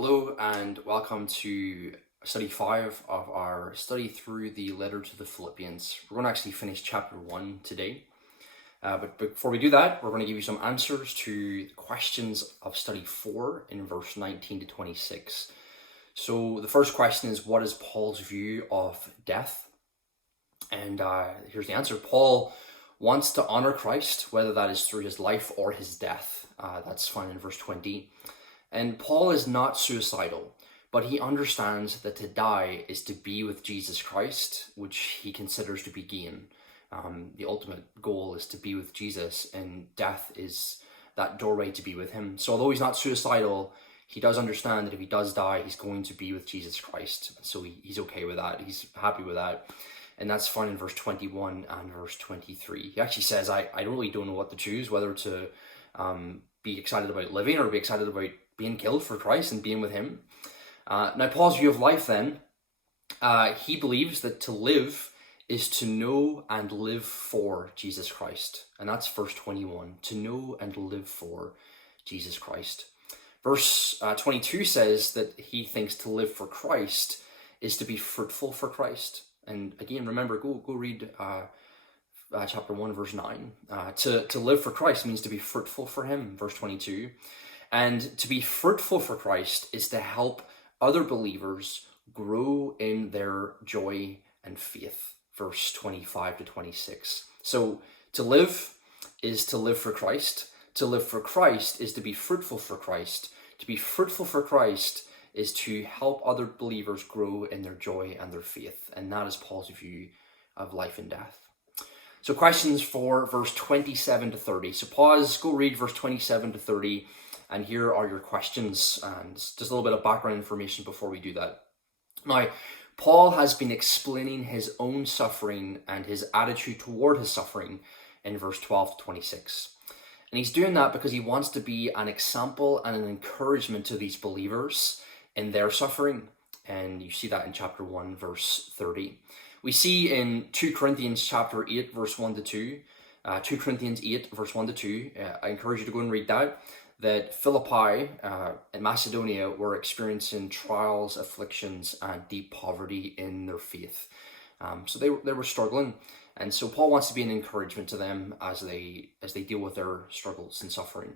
Hello and welcome to study 5 of our study through the letter to the Philippians. We're going to actually finish chapter 1 today. But before we do that, we're going to give you some answers to the questions of study 4 in verse 19 to 26. So the first question is, what is Paul's view of death? And here's the answer. Paul wants to honor Christ, whether that is through his life or his death. That's found in verse 20. And Paul is not suicidal, but he understands that to die is to be with Jesus Christ, which he considers to be gain. The ultimate goal is to be with Jesus, and death is that doorway to be with him. So although he's not suicidal, he does understand that if he does die, he's going to be with Jesus Christ. So he's okay with that. He's happy with that. And that's found in verse 21 and verse 23. He actually says, I really don't know what to choose, whether to be excited about living or be excited about being killed for Christ and being with him. Now, Paul's view of life then, he believes that to live is to know and live for Jesus Christ. And that's verse 21, to know and live for Jesus Christ. Verse 22 says that he thinks to live for Christ is to be fruitful for Christ. And again, remember, go read chapter 1, verse 9. To live for Christ means to be fruitful for him, verse 22. And to be fruitful for Christ is to help other believers grow in their joy and faith, verse 25 to 26. So to live is to live for Christ. To live for Christ is to be fruitful for Christ. To be fruitful for Christ is to help other believers grow in their joy and their faith. And that is Paul's view of life and death. So questions for verse 27 to 30. So pause, go read verse 27 to 30. And here are your questions, and just a little bit of background information before we do that. Now, Paul has been explaining his own suffering and his attitude toward his suffering in verse 12 to 26. And he's doing that because he wants to be an example and an encouragement to these believers in their suffering. And you see that in chapter 1, verse 30. We see in 2 Corinthians chapter 8, verse 1 to 2, 2 Corinthians 8, verse 1 to 2, I encourage you to go and read that Philippi and Macedonia were experiencing trials, afflictions, and deep poverty in their faith. So they were struggling, and so Paul wants to be an encouragement to them as they deal with their struggles and suffering.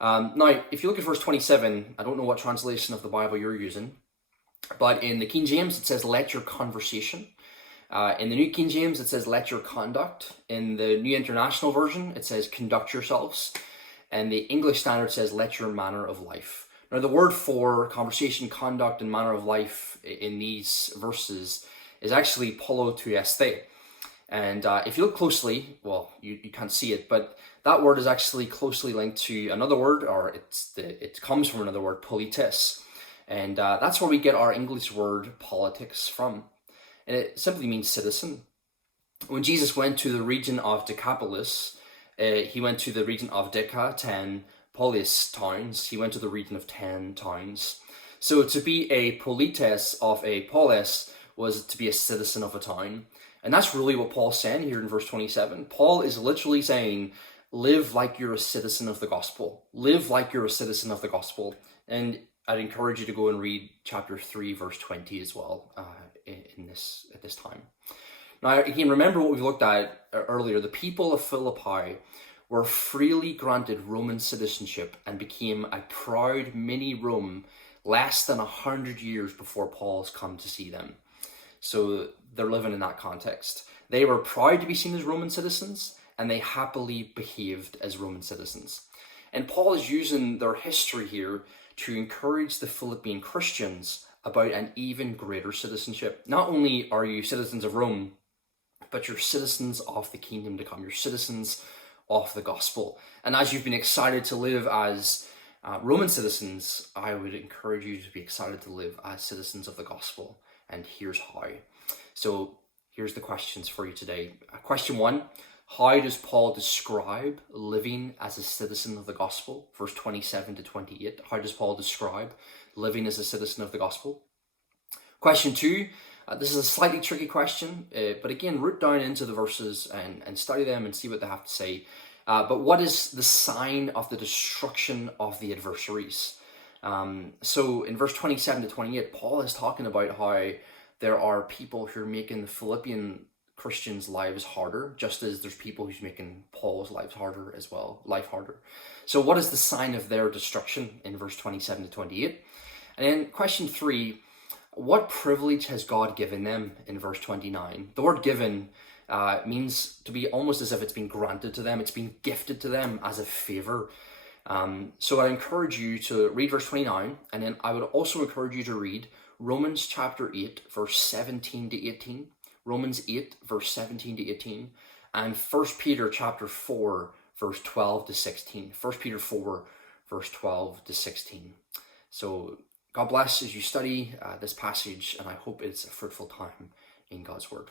Now, if you look at verse 27, I don't know what translation of the Bible you're using, but in the King James it says, "Let your conversation." In the New King James it says, "Let your conduct." In the New International Version it says, "Conduct yourselves." And the English Standard says, "Let your manner of life." Now, the word for conversation, conduct, and manner of life in these verses is actually politeuesthe. And if you look closely, well, you can't see it, but that word is actually closely linked to another word, or it comes from another word, polites. And that's where we get our English word politics from. And it simply means citizen. When Jesus went to the region of Decapolis, he went to the region of deca, 10 polis towns. He went to the region of 10 towns. So to be a politeuesthe of a polis was to be a citizen of a town. And that's really what Paul's saying here in verse 27. Paul is literally saying, live like you're a citizen of the gospel. Live like you're a citizen of the gospel. And I'd encourage you to go and read chapter 3, verse 20 as well at this time. Now, again, remember what we've looked at earlier. The people of Philippi were freely granted Roman citizenship and became a proud mini-Rome less than 100 years before Paul's come to see them. So they're living in that context. They were proud to be seen as Roman citizens, and they happily behaved as Roman citizens. And Paul is using their history here to encourage the Philippian Christians about an even greater citizenship. Not only are you citizens of Rome, but you're citizens of the kingdom to come. You're citizens of the gospel. And as you've been excited to live as Roman citizens, I would encourage you to be excited to live as citizens of the gospel. And here's how. So here's the questions for you today. Question 1, how does Paul describe living as a citizen of the gospel? Verse 27 to 28. How does Paul describe living as a citizen of the gospel? Question 2, this is a slightly tricky question, but again, root down into the verses and study them and see what they have to say. But what is the sign of the destruction of the adversaries? So in verse 27 to 28, Paul is talking about how there are people who are making the Philippian Christians' lives harder, just as there's people who's making Paul's life harder as well. So what is the sign of their destruction in verse 27 to 28? And then question 3, what privilege has God given them in verse 29? The word given means to be almost as if it's been granted to them. It's been gifted to them as a favor. So I encourage you to read verse 29, and then I would also encourage you to read Romans chapter 8, verse 17 to 18, Romans 8, verse 17 to 18, and 1 Peter chapter 4, verse 12 to 16. 1 Peter 4, verse 12 to 16. So God bless as you study this passage, and I hope it's a fruitful time in God's Word.